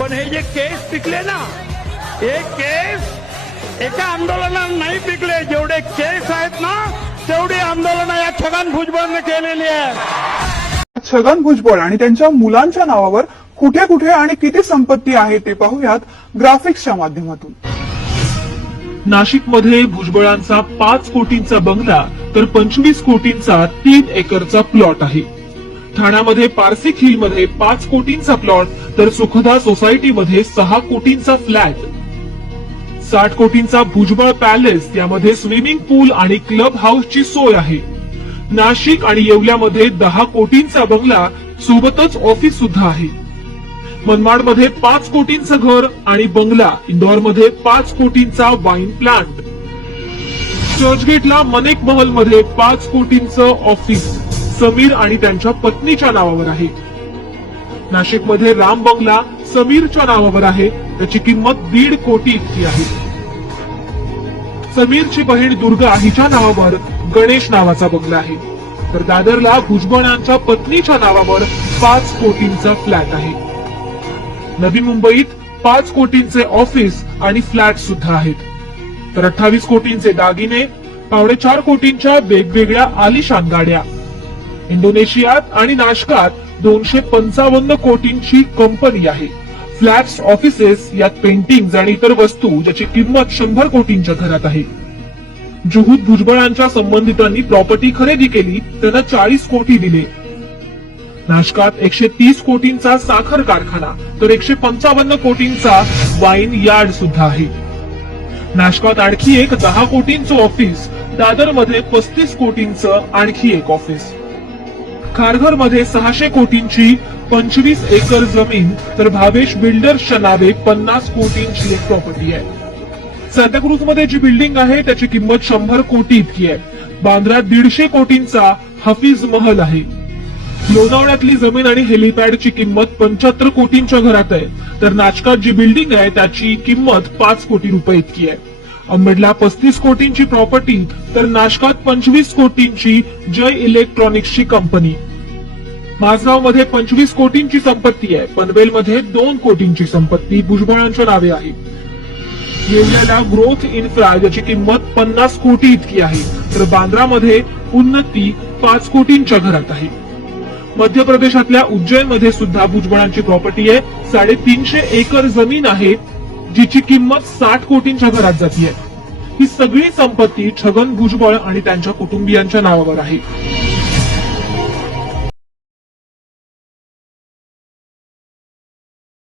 पण हे जे केस पिकले ना, हे केस एका आंदोलनात नाही पिकले. जेवढे केस आहेत ना, तेवढी आंदोलनं या छगन भुजबळने केलेली आहे. छगन भुजबळ आणि त्यांच्या मुलांच्या नावावर कुठे कुठे आणि किती संपत्ती आहे ते पाहूयात ग्राफिक्सच्या माध्यमातून. नाशिकमध्ये भुजबळांचा 5 कोटींचा बंगला तर 25 कोटींचा 3 एकरचा प्लॉट आहे. ठाण्यामध्ये पारसिक हिलमध्ये 5 कोटींचा प्लॉट तर सुखदा सोसायटीमध्ये 6 कोटींचा फ्लॅट. 60 कोटींचा भुजबळ पॅलेस, यामध्ये स्विमिंग पूल आणि क्लब हाऊसची सोय आहे. नाशिक आणि येवल्यामध्ये 10 कोटींचा बंगला सोबतच ऑफिस सुद्धा आहे. मनमाडमध्ये 5 कोटींचं घर आणि बंगला, इंदोरमध्ये 5 कोटींचा वाईन प्लांट. चर्चगेटला मनेक महल मध्ये 5 कोटींचं ऑफिस समीर आणि त्यांच्या पत्नीच्या नावावर आहे. नाशिकमध्ये राम बंगला समीरच्या नावावर आहे, त्याची किंमत 1.5 कोटी इतकी आहे. समीरची बहीण दुर्गा हिच्या नावावर गणेश नावाचा बंगला आहे. तर दादरला भुजबळांच्या पत्नीच्या नावावर 5 कोटींचा फ्लॅट आहे. नवी मुंबईत 5 कोटींचे ऑफिस आणि फ्लॅट सुद्धा आहेत. तर 28 कोटींचे दागिने, 4.5 कोटींच्या वेगवेगळ्या आलिशान गाड्या. इंडोनेशियात आणि नाशकात 255 कोटींची कंपनी आहे. फ्लॅट्स, ऑफिसेस, यात पेंटिंग आणि इतर वस्तू ज्याची किंमत 100 कोटींच्या घरात आहे. जुहूत भुजबळांच्या संबंधितांनी प्रॉपर्टी खरेदी केली, त्यांना 40 कोटी दिले. नाशकात 130 कोटींचा साखर कारखाना तर 155 कोटींचा वाईन यार्ड सुद्धा आहे. नाशकात आणखी एक 10 कोटींचं ऑफिस, दादरमध्ये 35 कोटींचं आणखी एक ऑफिस. खारघरमध्ये 600 कोटींची 25 एकर जमीन तर भावेश बिल्डर्सच्या नावे 50 कोटींची एक प्रॉपर्टी आहे. सांताक्रुझ मध्ये जी बिल्डिंग आहे त्याची किंमत 100 कोटी इतकी आहे. बांद्र्यात 150 कोटींचा हफीज महल आहे. लोणावळ्यातली जमीन आणि हेलिपॅडची किंमत 75 कोटींच्या घरात आहे. तर नाशकात जी बिल्डिंग आहे त्याची किंमत 5 कोटी रुपये इतकी आहे. अंबेडला 35 कोटींची प्रॉपर्टी तर नाशकात 25 कोटींची जय इलेक्ट्रॉनिक्सची कंपनी. माझगावमध्ये 25 कोटींची संपत्ती आहे. पनवेलमध्ये 2 कोटींची संपत्ती भुजबळांच्या नावे आहे. येवल्याला ग्रोथ इन्फ्रा ज्याची किंमत 50 कोटी इतकी आहे. तर बांद्रामध्ये उन्नती 5 कोटींच्या घरात आहे. मध्य प्रदेशातल्या उज्जैनमध्ये सुद्धा भुजबळांची प्रॉपर्टी आहे. 350 एकर जमीन आहे जिची किंमत 60 कोटींच्या घरात जातीये. ही सगळी संपत्ती छगन भुजबळ आणि त्यांच्या कुटुंबियांच्या नावावर आहे.